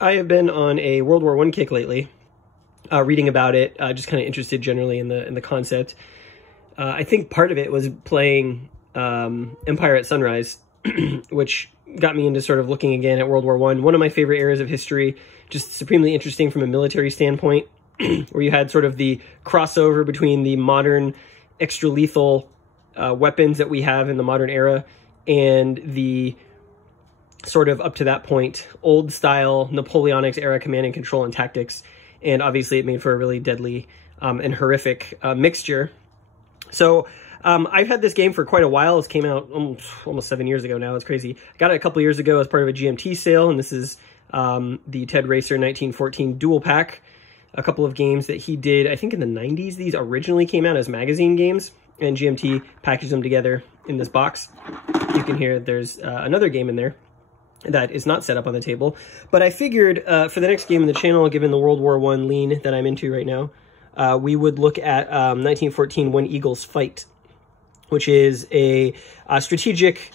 I have been on a World War I kick lately, reading about it, just kind of interested generally in the concept. I think part of it was playing Empire at Sunrise, which got me into sort of looking again at World War I. One of my favorite eras of history, just supremely interesting from a military standpoint, where you had sort of the crossover between the modern extra-lethal weapons that we have in the modern era and the sort of up to that point old-style Napoleonic era command and control and tactics. And obviously it made for a really deadly and horrific mixture. So I've had this game for quite a while. It came out almost 7 years ago now. It's crazy. I got it a couple years ago as part of a GMT sale, and this is the Ted Raicer 1914 dual pack. A couple of games that he did, I think in the 90s. These originally came out as magazine games, and GMT packaged them together in this box. You can hear there's another game in there that is not set up on the table. But I figured for the next game in the channel, given the World War I lean that I'm into right now, we would look at 1914 When Eagles Fight, which is a strategic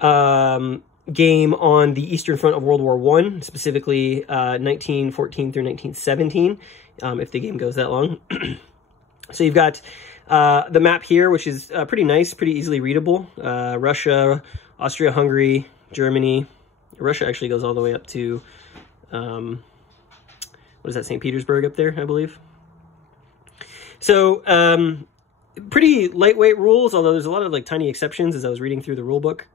game on the Eastern Front of World War I, specifically 1914 through 1917, if the game goes that long. So you've got the map here, which is pretty nice, pretty easily readable. Russia, Austro-Hungary, Germany. Russia actually goes all the way up to, what is that, St. Petersburg up there, I believe. So, pretty lightweight rules, although there's a lot of like tiny exceptions as I was reading through the rule book.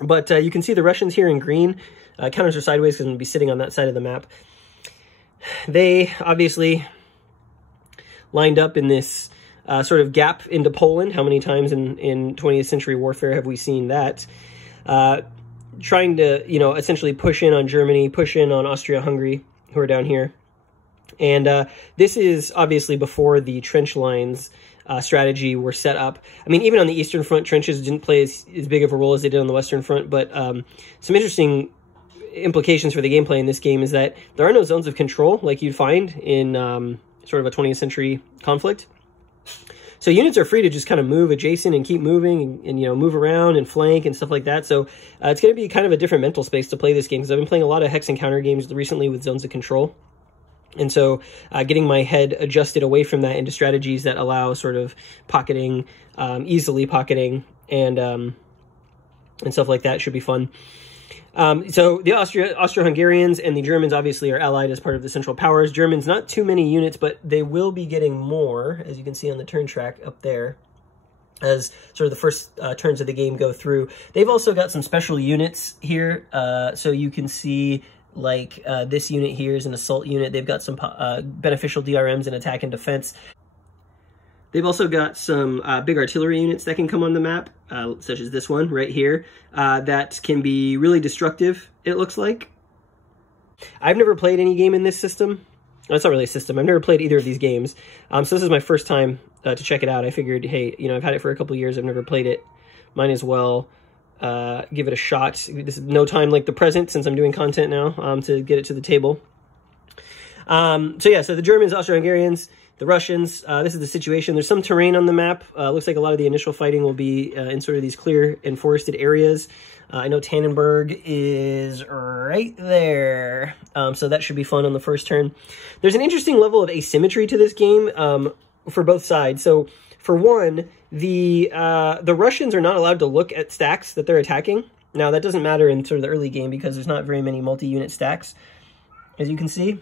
But you can see the Russians here in green. Counters are sideways because I'm going to be sitting on that side of the map. They obviously lined up in this sort of gap into Poland. How many times in 20th century warfare have we seen that? Trying to, essentially push in on Germany, push in on Austria-Hungary, who are down here. And this is obviously before the trench lines strategy were set up. I mean, even on the Eastern Front, trenches didn't play as big of a role as they did on the Western Front, but some interesting implications for the gameplay in this game is that there are no zones of control like you'd find in sort of a 20th century conflict. So units are free to just kind of move adjacent and keep moving and move around and flank and stuff like that. So it's going to be kind of a different mental space to play this game, because I've been playing a lot of hex and counter games recently with zones of control. And so getting my head adjusted away from that into strategies that allow sort of pocketing, easily pocketing, and stuff like that should be fun. So the Austro-Hungarians and the Germans obviously are allied as part of the Central Powers. Germans, not too many units, but they will be getting more, as you can see on the turn track up there, as sort of the first turns of the game go through. They've also got some special units here, so you can see like this unit here is an assault unit. They've got some beneficial DRMs in attack and defense. They've also got some big artillery units that can come on the map, such as this one right here, that can be really destructive, it looks like. I've never played any game in this system. No, it's not really a system. I've never played either of these games. So this is my first time to check it out. I figured, hey, I've had it for a couple years. I've never played it. Might as well give it a shot. This is no time like the present, since I'm doing content now, to get it to the table. So the Germans, Austro-Hungarians, the Russians, this is the situation. There's some terrain on the map. Looks like a lot of the initial fighting will be in sort of these clear and forested areas. I know Tannenberg is right there, so that should be fun on the first turn. There's an interesting level of asymmetry to this game for both sides. So for one, the Russians are not allowed to look at stacks that they're attacking. Now, that doesn't matter in sort of the early game because there's not very many multi-unit stacks, as you can see.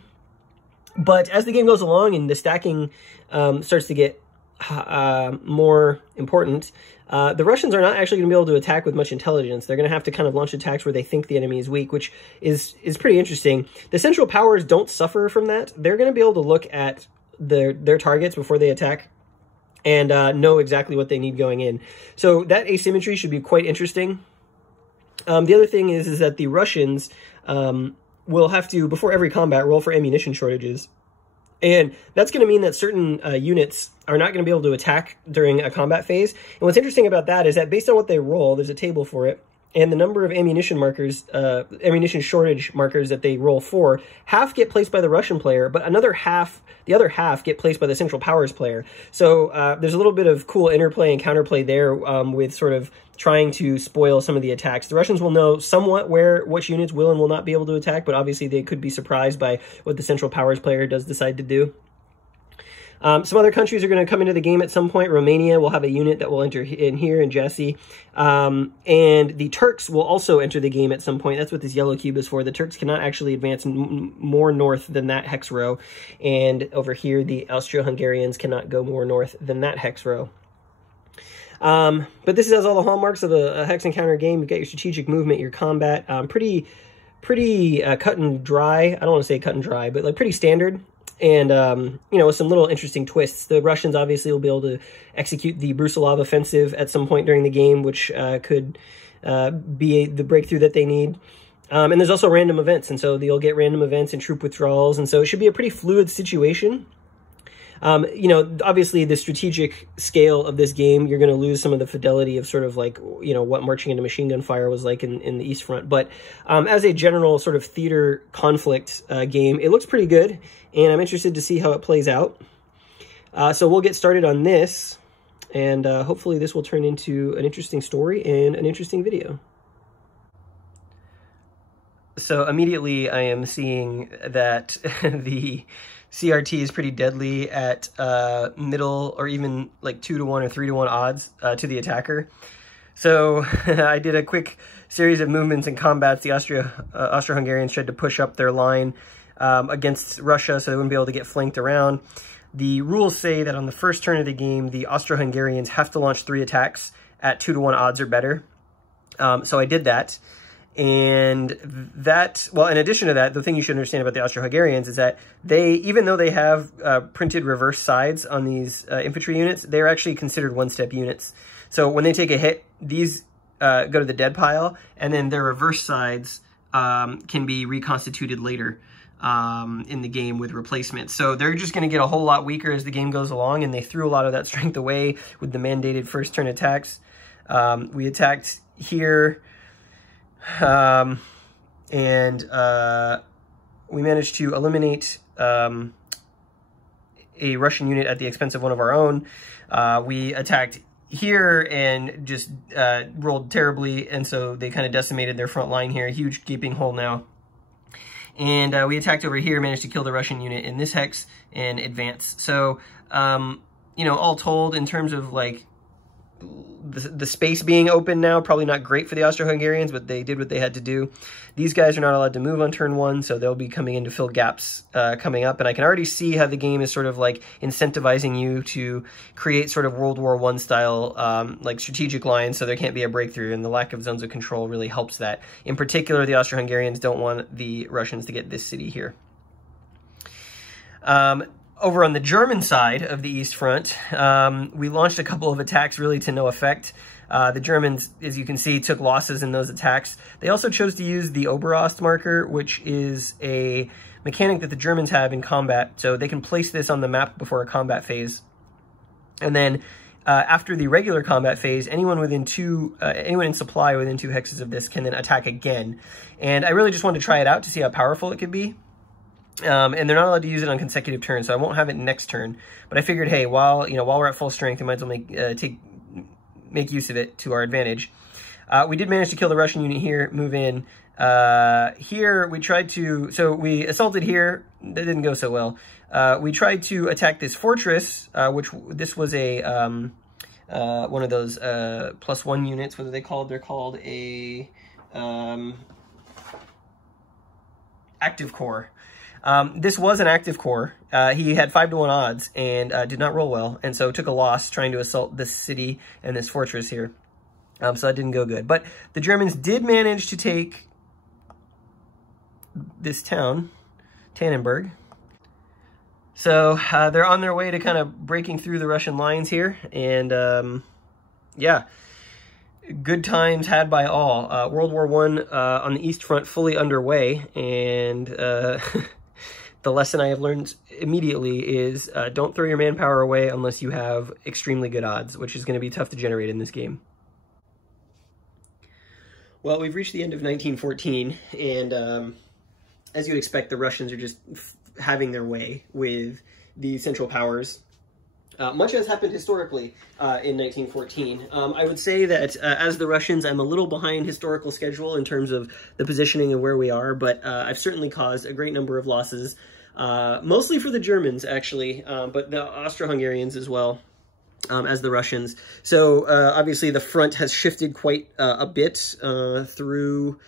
But as the game goes along and the stacking starts to get more important, the Russians are not actually going to be able to attack with much intelligence. They're going to have to kind of launch attacks where they think the enemy is weak, which is pretty interesting. The Central Powers don't suffer from that. They're going to be able to look at their targets before they attack and know exactly what they need going in. So that asymmetry should be quite interesting. The other thing is that the Russians will have to, before every combat, roll for ammunition shortages. And that's going to mean that certain units are not going to be able to attack during a combat phase. And what's interesting about that is that based on what they roll, there's a table for it, and the number of ammunition markers, ammunition shortage markers that they roll for, half get placed by the Russian player, but the other half get placed by the Central Powers player. So there's a little bit of cool interplay and counterplay there with sort of trying to spoil some of the attacks. The Russians will know somewhat which units will and will not be able to attack, but obviously they could be surprised by what the Central Powers player does decide to do. Some other countries are going to come into the game at some point. Romania will have a unit that will enter in here in Jesse. And the Turks will also enter the game at some point. That's what this yellow cube is for. The Turks cannot actually advance more north than that hex row. And over here, the Austro-Hungarians cannot go more north than that hex row. But this has all the hallmarks of a hex encounter game. You've got your strategic movement, your combat. Pretty cut and dry. I don't want to say cut and dry, but like pretty standard. And, you know, with some little interesting twists. The Russians obviously will be able to execute the Brusilov Offensive at some point during the game, which could be the breakthrough that they need. And there's also random events, and so you'll get random events and troop withdrawals, and so it should be a pretty fluid situation. You know, obviously the strategic scale of this game, you're going to lose some of the fidelity of sort of like, you know, what marching into machine gun fire was like in the East Front. But as a general sort of theater conflict game, it looks pretty good, and I'm interested to see how it plays out. So we'll get started on this, and hopefully this will turn into an interesting story and an interesting video. So immediately I am seeing that the CRT is pretty deadly at middle or even like 2-to-1 or 3-to-1 odds to the attacker. So I did a quick series of movements and combats. The Austro-Hungarians tried to push up their line against Russia so they wouldn't be able to get flanked around. The rules say that on the first turn of the game, the Austro-Hungarians have to launch 3 attacks at 2-to-1 odds or better. So I did that. And that, well, in addition to that, the thing you should understand about the Austro-Hungarians is that they, even though they have printed reverse sides on these infantry units, they're actually considered one-step units. So when they take a hit, these go to the dead pile, and then their reverse sides can be reconstituted later in the game with replacements. So they're just going to get a whole lot weaker as the game goes along, and they threw a lot of that strength away with the mandated first turn attacks. We attacked here. And we managed to eliminate a Russian unit at the expense of one of our own. We attacked here and just rolled terribly, and so they kind of decimated their front line here. A huge gaping hole now. And we attacked over here, managed to kill the Russian unit in this hex and advance. So, you know, all told, in terms of like the space being open now, probably not great for the Austro-Hungarians, but they did what they had to do. These guys are not allowed to move on turn 1, so they'll be coming in to fill gaps coming up. And I can already see how the game is sort of like incentivizing you to create sort of World War I style like strategic lines so there can't be a breakthrough, and the lack of zones of control really helps that. In particular, the Austro-Hungarians don't want the Russians to get this city here. Over on the German side of the East Front, we launched a couple of attacks really to no effect. The Germans, as you can see, took losses in those attacks. They also chose to use the Oberost marker, which is a mechanic that the Germans have in combat. So they can place this on the map before a combat phase. And then after the regular combat phase, anyone in supply within 2 hexes of this can then attack again. And I really just wanted to try it out to see how powerful it could be. And they're not allowed to use it on consecutive turns, so I won't have it next turn. But I figured, hey, while we're at full strength, we might as well make use of it to our advantage. We did manage to kill the Russian unit here, move in. Here we tried to, so we assaulted here. That didn't go so well. We tried to attack this fortress, which this was a one of those +1 units. What are they called? They're called a active core. This was an active core. He had 5-to-1 odds and did not roll well, and so took a loss trying to assault this city and this fortress here. So that didn't go good. But the Germans did manage to take this town, Tannenberg. So they're on their way to kind of breaking through the Russian lines here, and yeah. Good times had by all. World War I on the East Front fully underway, and the lesson I have learned immediately is don't throw your manpower away unless you have extremely good odds, which is going to be tough to generate in this game. Well, we've reached the end of 1914, and as you'd expect, the Russians are just having their way with the Central Powers. Much has happened historically in 1914. I would say that as the Russians, I'm a little behind historical schedule in terms of the positioning of where we are, but I've certainly caused a great number of losses, mostly for the Germans, actually, but the Austro-Hungarians as well. As the Russians. So obviously the front has shifted quite a bit through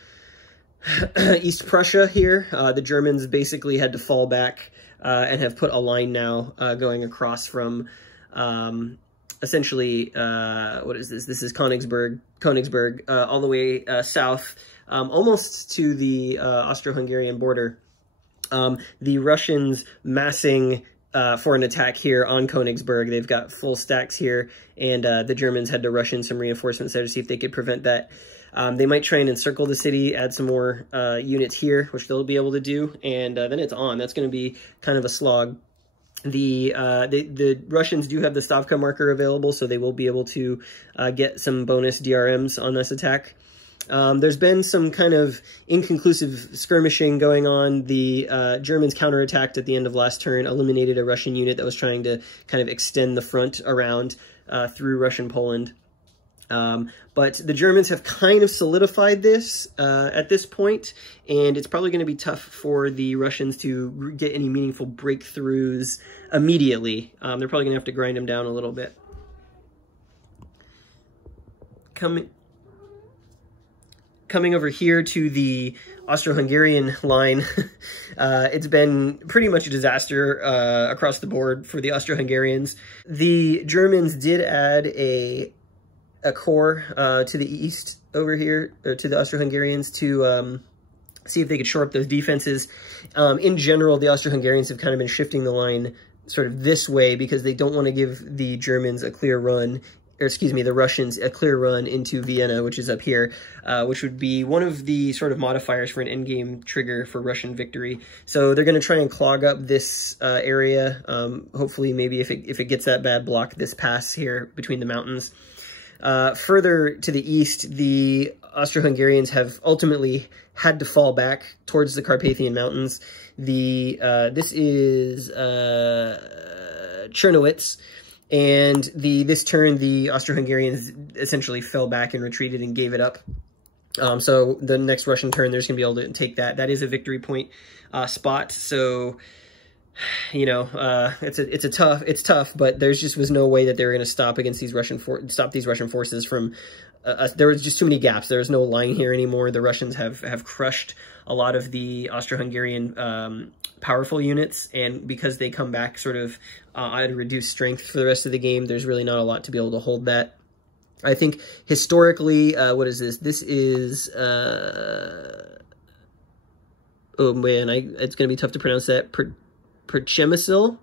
East Prussia here. The Germans basically had to fall back and have put a line now going across from essentially, what is this? This is Königsberg, all the way south, almost to the Austro-Hungarian border. The Russians massing for an attack here on Königsberg. They've got full stacks here, and the Germans had to rush in some reinforcements there to see if they could prevent that. They might try and encircle the city, add some more units here, which they'll be able to do, and then it's on. That's going to be kind of a slog. The Russians do have the Stavka marker available, so they will be able to get some bonus DRMs on this attack. There's been some kind of inconclusive skirmishing going on. The Germans counterattacked at the end of last turn, eliminated a Russian unit that was trying to kind of extend the front around through Russian Poland. But the Germans have kind of solidified this at this point, and it's probably going to be tough for the Russians to get any meaningful breakthroughs immediately. They're probably going to have to grind them down a little bit. Coming over here to the Austro-Hungarian line, it's been pretty much a disaster across the board for the Austro-Hungarians. The Germans did add a corps to the east over here, to the Austro-Hungarians, to see if they could shore up those defenses. In general, the Austro-Hungarians have kind of been shifting the line sort of this way because they don't want to give the Germans a clear run, or excuse me, the Russians a clear run into Vienna, which is up here, which would be one of the sort of modifiers for an endgame trigger for Russian victory. So they're going to try and clog up this area. Hopefully, maybe if it gets that bad, block this pass here between the mountains. Further to the east, the Austro-Hungarians have ultimately had to fall back towards the Carpathian Mountains. This is Czernowitz. And this turn, the Austro-Hungarians essentially fell back and retreated and gave it up. So the next Russian turn, they're just going to be able to take that. That is a victory point spot. So, you know, it's tough, but there's just was no way that they were going to stop against these stop these Russian forces from. There was just too many gaps. There was no line here anymore. The Russians have crushed a lot of the Austro-Hungarian powerful units, and because they come back sort of at a reduced strength for the rest of the game, there's really not a lot to be able to hold that. I think historically, what is this? This is, oh man, it's going to be tough to pronounce that. Przemysl?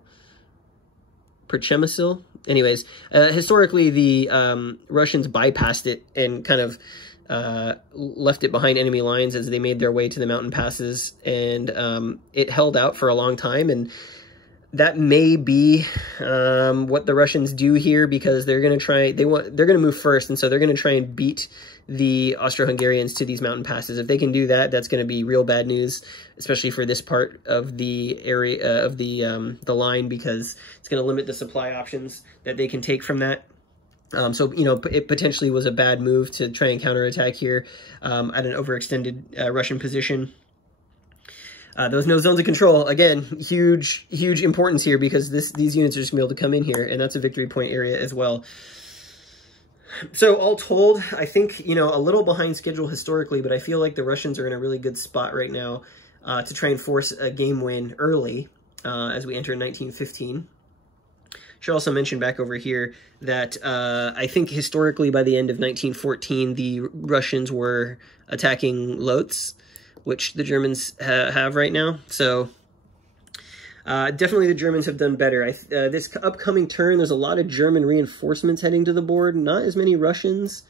Anyways, historically, the Russians bypassed it and kind of left it behind enemy lines as they made their way to the mountain passes, and it held out for a long time, and that may be what the Russians do here, because they're going to try, they're going to move first, and so they're going to try and beat the Austro-Hungarians to these mountain passes. If they can do that, that's going to be real bad news, especially for this part of the area of the line, because it's going to limit the supply options that they can take from that. So, you know, it potentially was a bad move to try and counterattack here at an overextended Russian position. There was no zones of control. Again, huge importance here, because these units are just going to be able to come in here, and that's a victory point area as well. So all told, I think, you know, a little behind schedule historically, but I feel like the Russians are in a really good spot right now to try and force a game win early as we enter 1915. Should also mention back over here that I think historically by the end of 1914, the Russians were attacking Lodz, which the Germans have right now. So definitely the Germans have done better. This upcoming turn, there's a lot of German reinforcements heading to the board, not as many Russians.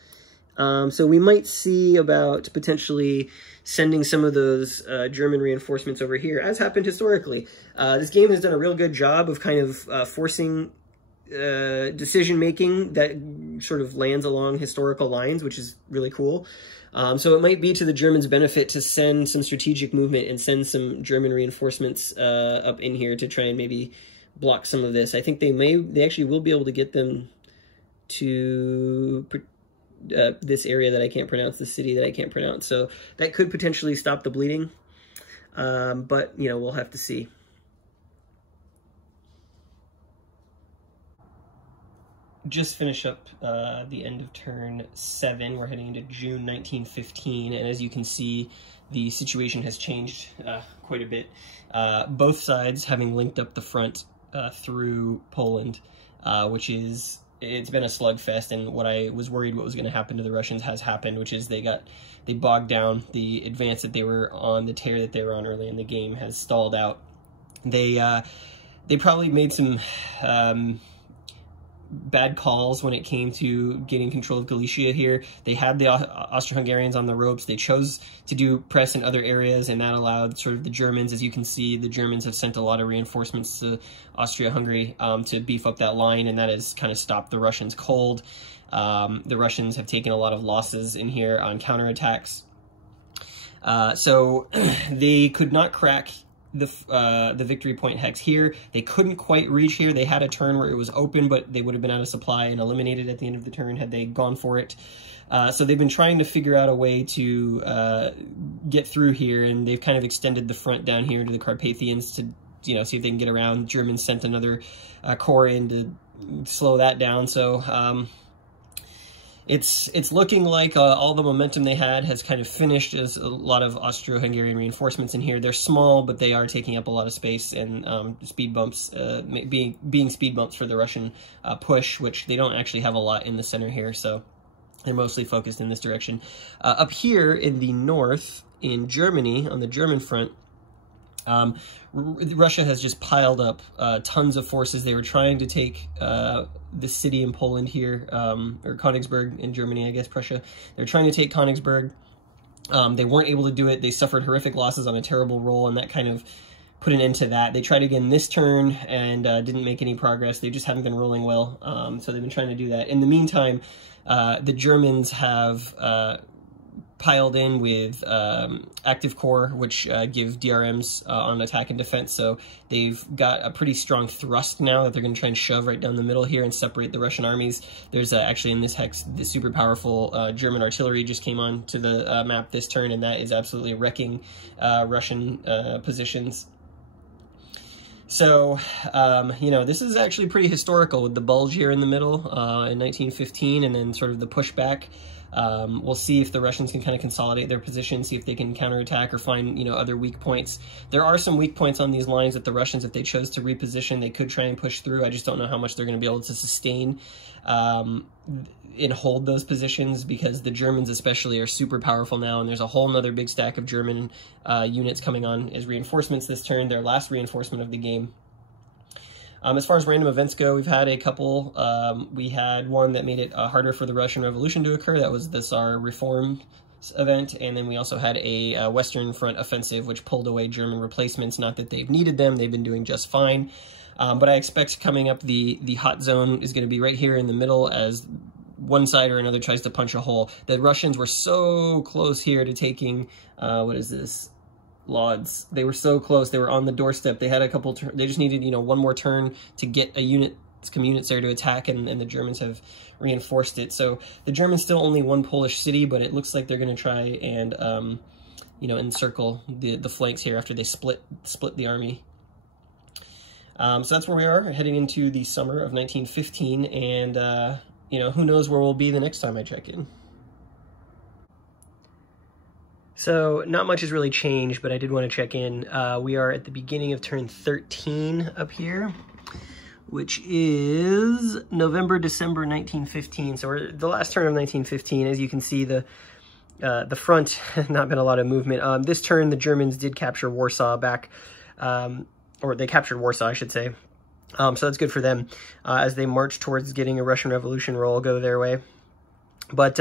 So we might see about potentially sending some of those German reinforcements over here, as happened historically. This game has done a real good job of kind of forcing decision-making that sort of lands along historical lines, which is really cool. So it might be to the Germans' benefit to send some strategic movement and send some German reinforcements up in here to try and maybe block some of this. I think they actually will be able to get them to this area that I can't pronounce, the city that I can't pronounce. So that could potentially stop the bleeding, but, you know, we'll have to see. Just finish up the end of turn 7. We're heading into June 1915, and as you can see, the situation has changed quite a bit. Both sides having linked up the front through Poland, which is, it's been a slugfest, and what I was worried what was going to happen to the Russians has happened, which is they bogged down. The advance that they were on, the tear that they were on early in the game has stalled out. They probably made some bad calls when it came to getting control of Galicia here. They had the Austro-Hungarians on the ropes. They chose to do press in other areas, and that allowed sort of the Germans, as you can see, the Germans have sent a lot of reinforcements to Austria-Hungary to beef up that line, and that has kind of stopped the Russians cold. The Russians have taken a lot of losses in here on counterattacks. So they could not crack the victory point hex here. They couldn't quite reach here. They had a turn where it was open, but they would have been out of supply and eliminated at the end of the turn had they gone for it. So they've been trying to figure out a way to get through here, and they've kind of extended the front down here to the Carpathians to, you know, see if they can get around. Germans sent another corps in to slow that down. So it's looking like all the momentum they had has kind of finished. There's a lot of Austro-Hungarian reinforcements in here. They're small, but they are taking up a lot of space, and speed bumps, being speed bumps for the Russian push, which they don't actually have a lot in the center here, so they're mostly focused in this direction. Up here in the north, in Germany, on the German front, Russia has just piled up tons of forces. They were trying to take the city in Poland here, or Königsberg in Germany, I guess, Prussia. They're trying to take Königsberg. They weren't able to do it. They suffered horrific losses on a terrible roll, and that kind of put an end to that. They tried again this turn and didn't make any progress. They just haven't been rolling well, so they've been trying to do that. In the meantime, the Germans have piled in with active corps, which give DRMs on attack and defense. So they've got a pretty strong thrust now that they're going to try and shove right down the middle here and separate the Russian armies. There's actually in this hex, the super powerful German artillery just came on to the map this turn, and that is absolutely wrecking Russian positions. So, you know, this is actually pretty historical with the bulge here in the middle in 1915, and then sort of the pushback. We'll see if the Russians can kind of consolidate their position, see if they can counterattack or find, you know, other weak points. There are some weak points on these lines that the Russians, if they chose to reposition, they could try and push through. I just don't know how much they're going to be able to sustain and hold those positions, because the Germans especially are super powerful now, and there's a whole nother big stack of German units coming on as reinforcements this turn, their last reinforcement of the game. As far as random events go, we've had a couple. We had one that made it harder for the Russian Revolution to occur. That was the Tsar Reform event. And then we also had a Western Front offensive, which pulled away German replacements. Not that they've needed them. They've been doing just fine. But I expect coming up, the hot zone is going to be right here in the middle as one side or another tries to punch a hole. The Russians were so close here to taking, what is this? Lodz. They were so close. They were on the doorstep. They had a couple, they just needed, you know, one more turn to get some units there to attack, and the Germans have reinforced it. So the Germans still only one Polish city, but it looks like they're going to try and, you know, encircle the flanks here after they split the army. So that's where we are, heading into the summer of 1915, and, you know, who knows where we'll be the next time I check in. So not much has really changed, but I did want to check in. We are at the beginning of turn 13 up here, which is November, December 1915. So we're the last turn of 1915. As you can see, the front, not been a lot of movement. This turn, the Germans did capture Warsaw back, or they captured Warsaw, I should say. So that's good for them as they march towards getting a Russian Revolution roll go their way. But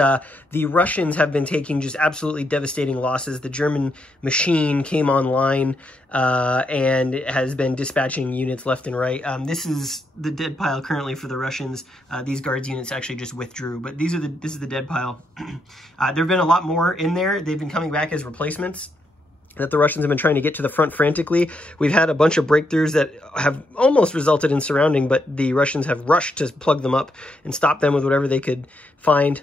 the Russians have been taking just absolutely devastating losses. The German machine came online and has been dispatching units left and right. This is the dead pile currently for the Russians. These guards units actually just withdrew, but this is the dead pile. There have been a lot more in there. They've been coming back as replacements that the Russians have been trying to get to the front frantically. We've had a bunch of breakthroughs that have almost resulted in surrounding, but the Russians have rushed to plug them up and stop them with whatever they could find.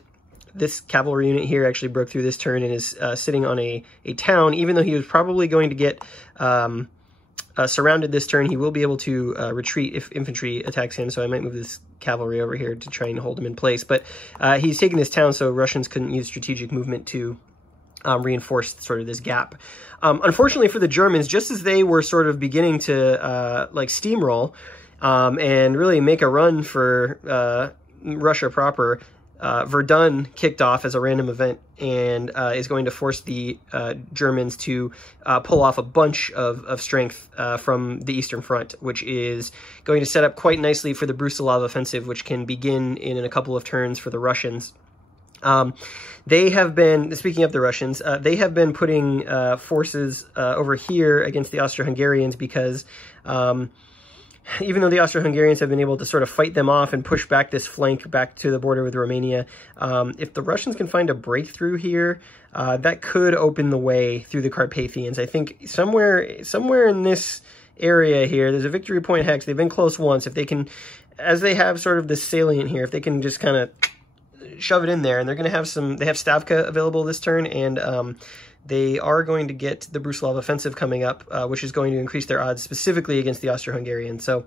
This cavalry unit here actually broke through this turn and is sitting on a town. Even though he was probably going to get surrounded this turn, he will be able to retreat if infantry attacks him, so I might move this cavalry over here to try and hold him in place. But he's taken this town, so Russians couldn't use strategic movement to reinforce sort of this gap. Unfortunately for the Germans, just as they were sort of beginning to like steamroll and really make a run for Russia proper, Verdun kicked off as a random event and is going to force the Germans to pull off a bunch of strength from the Eastern Front, which is going to set up quite nicely for the Brusilov Offensive, which can begin in a couple of turns for the Russians. They have been, speaking of the Russians, they have been putting forces over here against the Austro-Hungarians because even though the Austro-Hungarians have been able to sort of fight them off and push back this flank back to the border with Romania, if the Russians can find a breakthrough here, that could open the way through the Carpathians. I think somewhere in this area here, there's a victory point hex. They've been close once. If they can, as they have sort of this salient here, if they can just kind of shove it in there, and they're going to have they have Stavka available this turn, and they are going to get the Brusilov Offensive coming up, which is going to increase their odds specifically against the Austro-Hungarians. So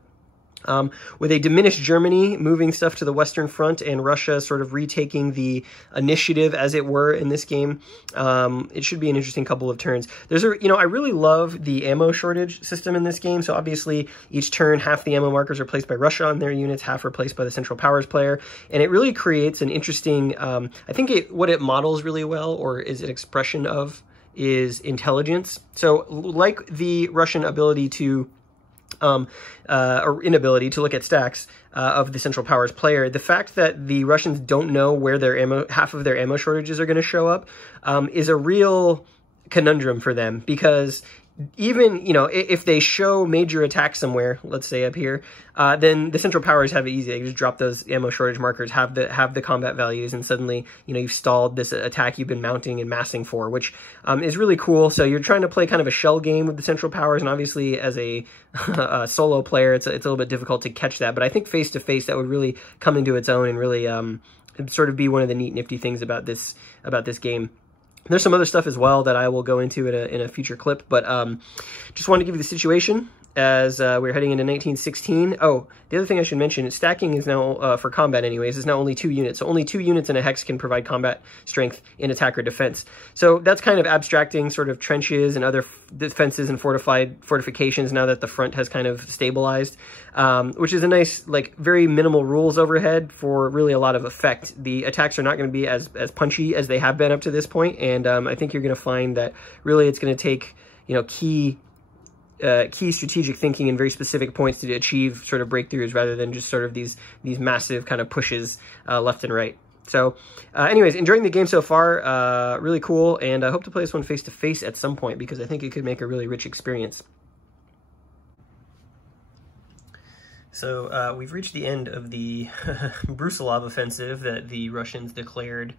with a diminished Germany moving stuff to the Western Front and Russia sort of retaking the initiative, as it were, in this game, it should be an interesting couple of turns. There's I really love the ammo shortage system in this game. So obviously each turn, half the ammo markers are placed by Russia on their units, half are placed by the Central Powers player. And it really creates an interesting, I think what it models really well, or is an expression of, is intelligence. So like the Russian ability to or inability to look at stacks of the Central Powers player, the fact that the Russians don't know where their half of their ammo shortages are going to show up is a real conundrum for them, because even, if they show major attacks somewhere, let's say up here, then the Central Powers have it easy. They just drop those ammo shortage markers, have the combat values, and suddenly, you've stalled this attack you've been mounting and massing for, which is really cool. So you're trying to play kind of a shell game with the Central Powers, and obviously as a solo player, it's a little bit difficult to catch that. But I think face-to-face, that would really come into its own and really sort of be one of the neat, nifty things about this game. There's some other stuff as well that I will go into in a future clip, but just wanted to give you the situation as we're heading into 1916. Oh, the other thing I should mention is stacking is now, for combat anyways, is now only 2 units. So only 2 units in a hex can provide combat strength in attack or defense. So that's kind of abstracting sort of trenches and other defenses and fortifications now that the front has kind of stabilized, which is a nice, very minimal rules overhead for really a lot of effect. The attacks are not going to be as punchy as they have been up to this point, and I think you're going to find that really it's going to take, key strategic thinking and very specific points to achieve sort of breakthroughs rather than just sort of these massive kind of pushes left and right. So anyways, enjoying the game so far, really cool, and I hope to play this one face-to-face at some point because I think it could make a really rich experience. So we've reached the end of the Brusilov Offensive that the Russians declared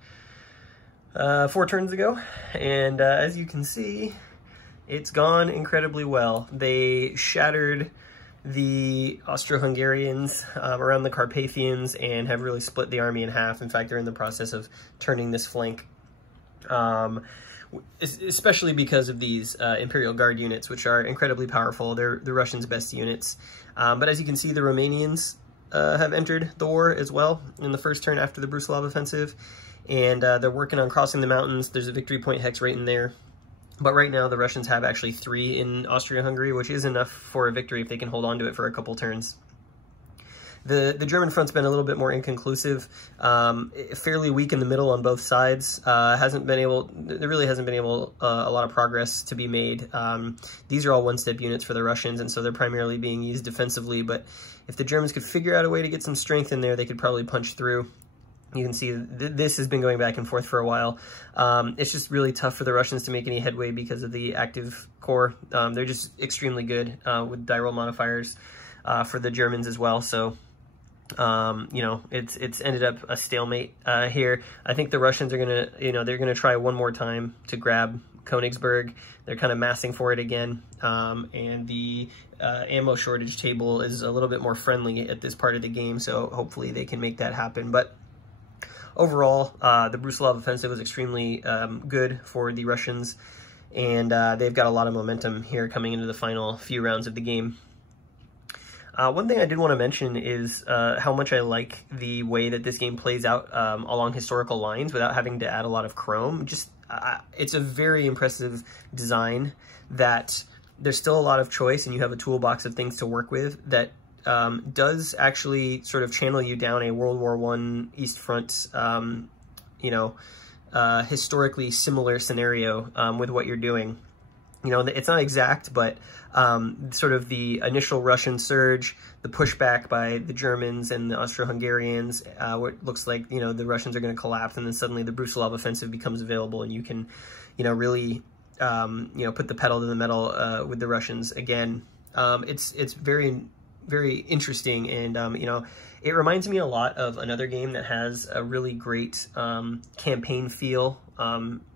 4 turns ago, and as you can see, it's gone incredibly well. They shattered the Austro-Hungarians around the Carpathians and have really split the army in half. In fact, they're in the process of turning this flank, especially because of these Imperial Guard units, which are incredibly powerful. They're the Russians' best units. But as you can see, the Romanians have entered the war as well in the first turn after the Brusilov Offensive, and they're working on crossing the mountains. There's a victory point hex right in there. But right now, the Russians have actually 3 in Austria-Hungary, which is enough for a victory if they can hold on to it for a couple turns. The German front's been a little bit more inconclusive, fairly weak in the middle on both sides. There really hasn't been able a lot of progress to be made. These are all one-step units for the Russians, and so they're primarily being used defensively. But if the Germans could figure out a way to get some strength in there, they could probably punch through. You can see this has been going back and forth for a while. It's just really tough for the Russians to make any headway because of the active core. They're just extremely good with die roll modifiers for the Germans as well. So, you know, it's ended up a stalemate here. I think the Russians are gonna, you know, they're gonna try one more time to grab Königsberg. They're kind of massing for it again, and the ammo shortage table is a little bit more friendly at this part of the game, so hopefully they can make that happen. But overall, the Brusilov Offensive was extremely good for the Russians, and they've got a lot of momentum here coming into the final few rounds of the game. One thing I did want to mention is how much I like the way that this game plays out along historical lines without having to add a lot of chrome. Just it's a very impressive design that there's still a lot of choice, and you have a toolbox of things to work with that does actually sort of channel you down a World War I East Front, you know, historically similar scenario with what you're doing. You know, it's not exact, but sort of the initial Russian surge, the pushback by the Germans and the Austro-Hungarians, where it looks like, you know, the Russians are going to collapse, and then suddenly the Brusilov Offensive becomes available, and you can, you know, really, you know, put the pedal to the metal with the Russians again. It's very, very interesting, and, you know, it reminds me a lot of another game that has a really great campaign feel,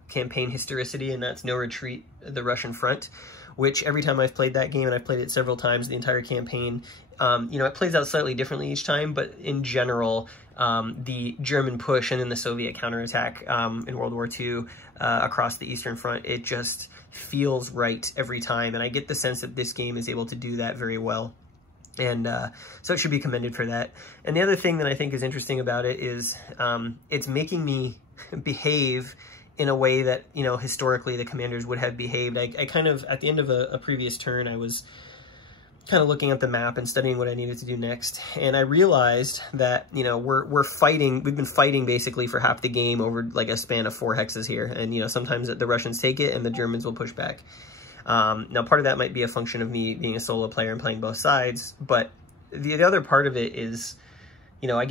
campaign historicity, and that's No Retreat, the Russian Front, which every time I've played that game, and I've played it several times, the entire campaign, you know, it plays out slightly differently each time, but in general, the German push and then the Soviet counterattack in World War II across the Eastern Front, it just feels right every time, and I get the sense that this game is able to do that very well. And so it should be commended for that. And the other thing that I think is interesting about it is it's making me behave in a way that, you know, historically the commanders would have behaved. I kind of, at the end of a previous turn, I was kind of looking at the map and studying what I needed to do next. And I realized that, you know, we've been fighting basically for half the game over like a span of 4 hexes here. And, you know, sometimes the Russians take it and the Germans will push back. Now, part of that might be a function of me being a solo player and playing both sides, but the other part of it is, you know, I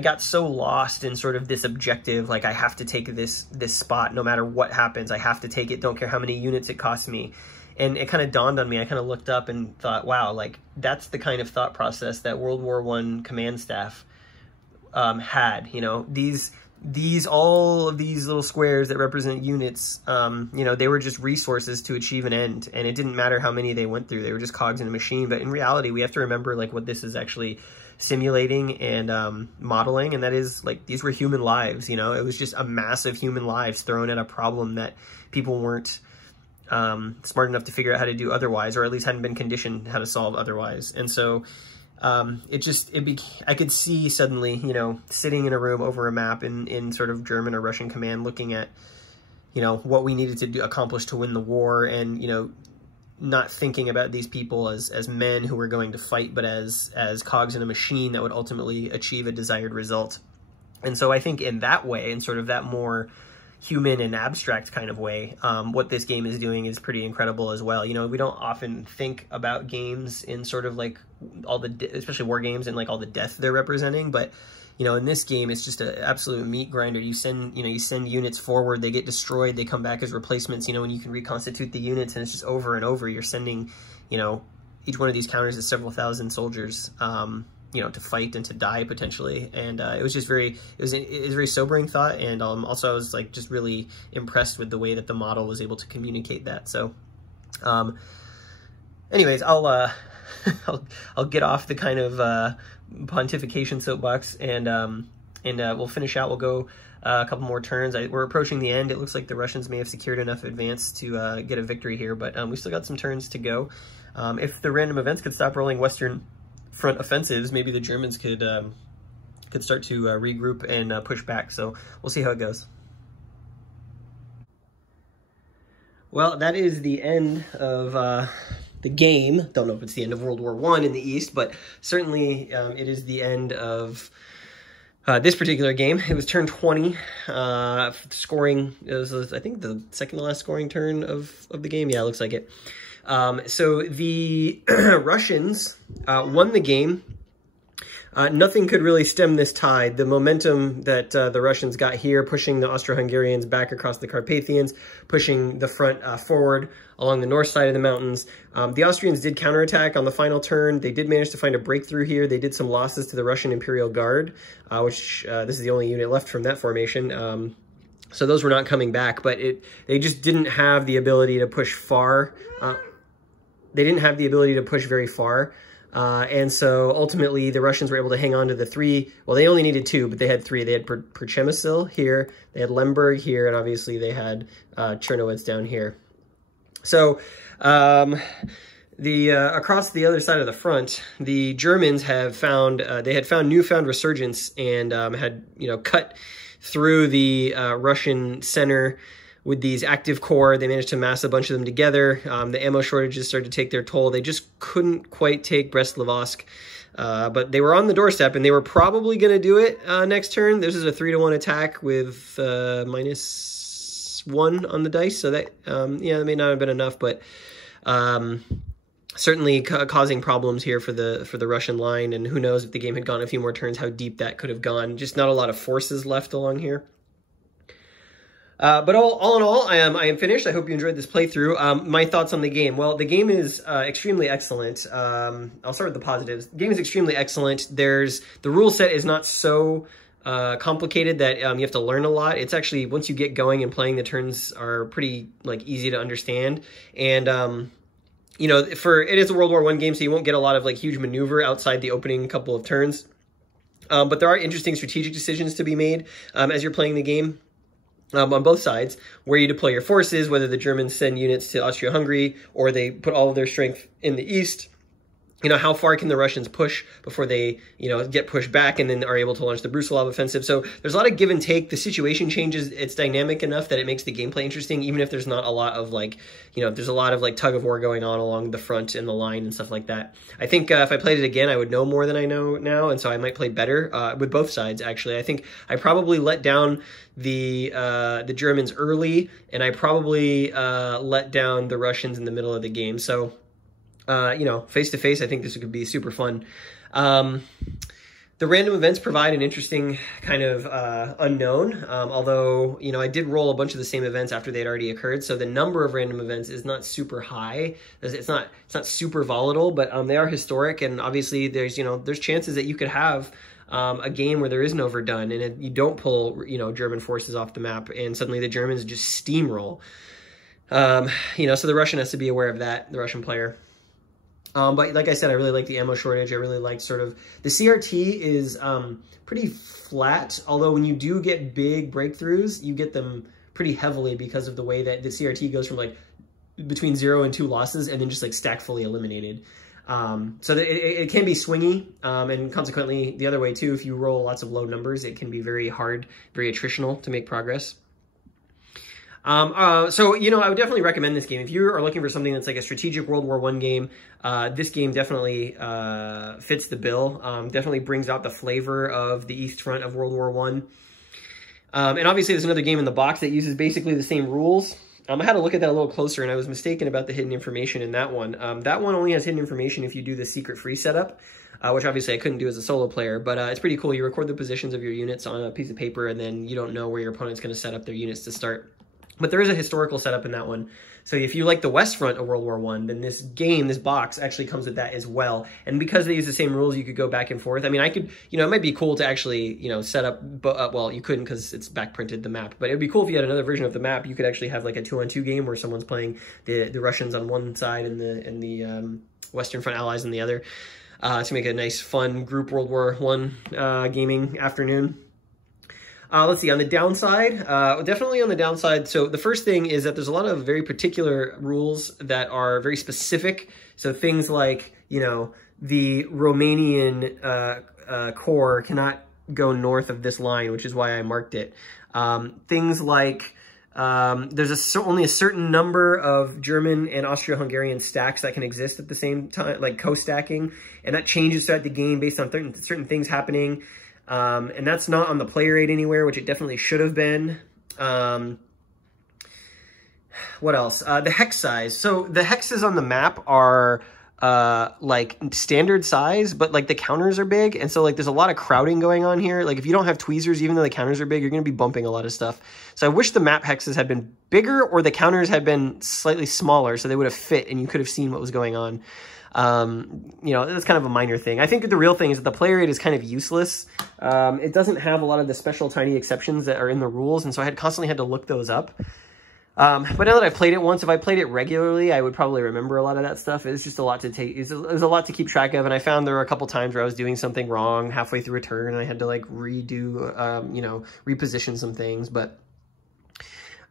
got so lost in sort of this objective, like I have to take this spot no matter what happens. I have to take it, don't care how many units it costs me. And it kind of dawned on me, I kind of looked up and thought, wow, like that's the kind of thought process that World War I command staff had. You know, all of these little squares that represent units, you know, they were just resources to achieve an end, and it didn't matter how many they went through. They were just cogs in a machine. But in reality, we have to remember like what this is actually simulating and modeling, and that is like these were human lives. You know, it was just a mass of human lives thrown at a problem that people weren't smart enough to figure out how to do otherwise, or at least hadn't been conditioned how to solve otherwise. And so I could see suddenly, you know, sitting in a room over a map in sort of German or Russian command, looking at, you know, what we needed to accomplish to win the war, and, you know, not thinking about these people as men who were going to fight, but as cogs in a machine that would ultimately achieve a desired result. And so I think in that way, in sort of that more human and abstract kind of way, what this game is doing is pretty incredible as well. You know, we don't often think about games in sort of like all the, especially war games, and like all the death they're representing, but you know, in this game, it's just an absolute meat grinder. You send units forward, they get destroyed, they come back as replacements, you know, and you can reconstitute the units, and it's just over and over. You're sending, you know, each one of these counters is several thousand soldiers, you know, to fight and to die potentially. And it was just it was a very sobering thought. And also I was like just really impressed with the way that the model was able to communicate that. So, anyways, I'll get off the kind of pontification soapbox, and we'll finish out. We'll go a couple more turns. We're approaching the end. It looks like the Russians may have secured enough advance to get a victory here, but we still got some turns to go. If the random events could stop rolling Western Front offensives, maybe the Germans could start to regroup and push back. So we'll see how it goes. Well, that is the end of the game. Don't know if it's the end of World War I in the East, but certainly it is the end of this particular game. It was turn 20. Scoring, it was, I think, the second to last scoring turn of the game. Yeah, it looks like it. So the Russians won the game nothing could really stem this tide. The momentum that the Russians got here, pushing the Austro-Hungarians back across the Carpathians, pushing the front forward along the north side of the mountains. The Austrians did counterattack on the final turn. They did manage to find a breakthrough here. They did some losses to the Russian Imperial Guard, which this is the only unit left from that formation. So those were not coming back, but they just didn't have the ability to push far. They didn't have the ability to push very far. And so ultimately the Russians were able to hang on to the 3. Well, they only needed 2, but they had 3. They had Przemysl here, they had Lemberg here, and obviously they had Czernowitz down here. So across the other side of the front, the Germans have found, they had found newfound resurgence and had, cut through the Russian center with these active corps. They managed to mass a bunch of them together. The ammo shortages started to take their toll. They just couldn't quite take Brest-Litovsk, but they were on the doorstep, and they were probably going to do it next turn. This is a 3-to-1 attack with -1 on the dice, so that, yeah, that may not have been enough, but certainly causing problems here for the Russian line, and who knows if the game had gone a few more turns, how deep that could have gone. Just not a lot of forces left along here. But all in all, I am finished. I hope you enjoyed this playthrough. My thoughts on the game. Well, the game is extremely excellent. I'll start with the positives. The game is extremely excellent. The rule set is not so complicated that you have to learn a lot. It's actually, once you get going and playing, the turns are pretty easy to understand. And it is a World War I game, so you won't get a lot of huge maneuver outside the opening couple of turns. But there are interesting strategic decisions to be made as you're playing the game. On both sides, where you deploy your forces, whether the Germans send units to Austria-Hungary or they put all of their strength in the east. How far can the Russians push before they, get pushed back and then are able to launch the Brusilov Offensive? So there's a lot of give and take. The situation changes. It's dynamic enough that it makes the gameplay interesting, even if there's not a lot of there's a lot of tug of war going on along the front and the line and stuff like that. I think if I played it again, I would know more than I know now, and so I might play better with both sides, actually. I think I probably let down the Germans early, and I probably let down the Russians in the middle of the game. So face to face, I think this could be super fun. The random events provide an interesting kind of unknown, although, I did roll a bunch of the same events after they had already occurred, so the number of random events is not super high. It's not super volatile, but they are historic, and obviously there's chances that you could have a game where there is an overdone, and you don't pull, German forces off the map, and suddenly the Germans just steamroll. So the Russian has to be aware of that, the Russian player. But like I said, I really like the ammo shortage. I really like the CRT is pretty flat, although when you do get big breakthroughs, you get them pretty heavily because of the way that the CRT goes from between 0 and 2 losses and then just stack fully eliminated. So it can be swingy, and consequently the other way too, if you roll lots of low numbers, it can be very hard, very attritional to make progress. So, I would definitely recommend this game. If you are looking for something that's a strategic World War I game, this game definitely fits the bill, definitely brings out the flavor of the East Front of World War I. And obviously there's another game in the box that uses basically the same rules. I had to look at that a little closer, and I was mistaken about the hidden information in that one. That one only has hidden information if you do the secret free setup, which obviously I couldn't do as a solo player, but it's pretty cool. You record the positions of your units on a piece of paper, and then you don't know where your opponent's going to set up their units to start. But there is a historical setup in that one. So if you like the West Front of World War I, then this game, this box, actually comes with that as well. And because they use the same rules, you could go back and forth. I mean, I could, it might be cool to actually, set up, well, you couldn't because it's back printed, the map. But it would be cool if you had another version of the map. You could actually have a 2-on-2 game where someone's playing the Russians on one side and the Western Front allies on the other, to make a nice, fun group World War I gaming afternoon. Let's see, on the downside, definitely on the downside. So the first thing is that there's a lot of very particular rules that are very specific. So things like, the Romanian corps cannot go north of this line, which is why I marked it. Things like there's only a certain number of German and Austro-Hungarian stacks that can exist at the same time, like co-stacking, and that changes throughout the game based on certain things happening. And that's not on the player aid anywhere, which it definitely should have been. What else? The hex size. So the hexes on the map are like standard size, but like the counters are big, and so like there's a lot of crowding going on here. Like if you don't have tweezers, even though the counters are big, you're going to be bumping a lot of stuff. So I wish the map hexes had been bigger, or the counters had been slightly smaller, so they would have fit and you could have seen what was going on. You know, that's kind of a minor thing. I think the real thing is that the play rate is kind of useless. It doesn't have a lot of the special tiny exceptions that are in the rules, and so I constantly had to look those up. But now that I've played it once, if I played it regularly, I would probably remember a lot of that stuff. It's just a lot to take. It was a lot to keep track of, and I found there were a couple times where I was doing something wrong halfway through a turn, and I had to like redo, you know, reposition some things, but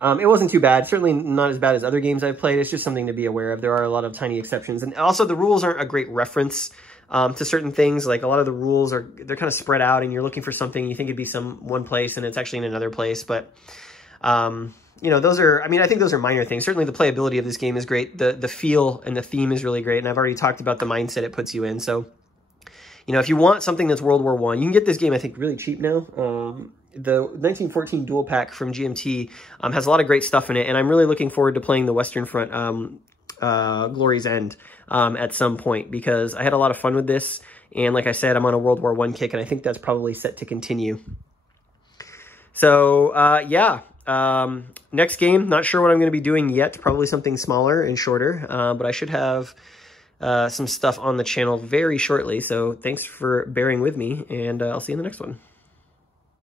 it wasn't too bad. Certainly not as bad as other games I've played. It's just something to be aware of. There are a lot of tiny exceptions. And also the rules aren't a great reference to certain things. Like a lot of the rules they're kind of spread out, and you're looking for something, you think it'd be one place and it's actually in another place. But, you know, those are, I mean, I think those are minor things. Certainly the playability of this game is great. The feel and the theme is really great. And I've already talked about the mindset it puts you in. So, you know, if you want something that's World War I, you can get this game, I think, really cheap now. The 1914 dual pack from GMT has a lot of great stuff in it, and I'm really looking forward to playing the Western Front Glory's End at some point, because I had a lot of fun with this, and like I said, I'm on a World War I kick, and I think that's probably set to continue. So, yeah, next game, not sure what I'm going to be doing yet, probably something smaller and shorter, but I should have some stuff on the channel very shortly, so thanks for bearing with me, and I'll see you in the next one.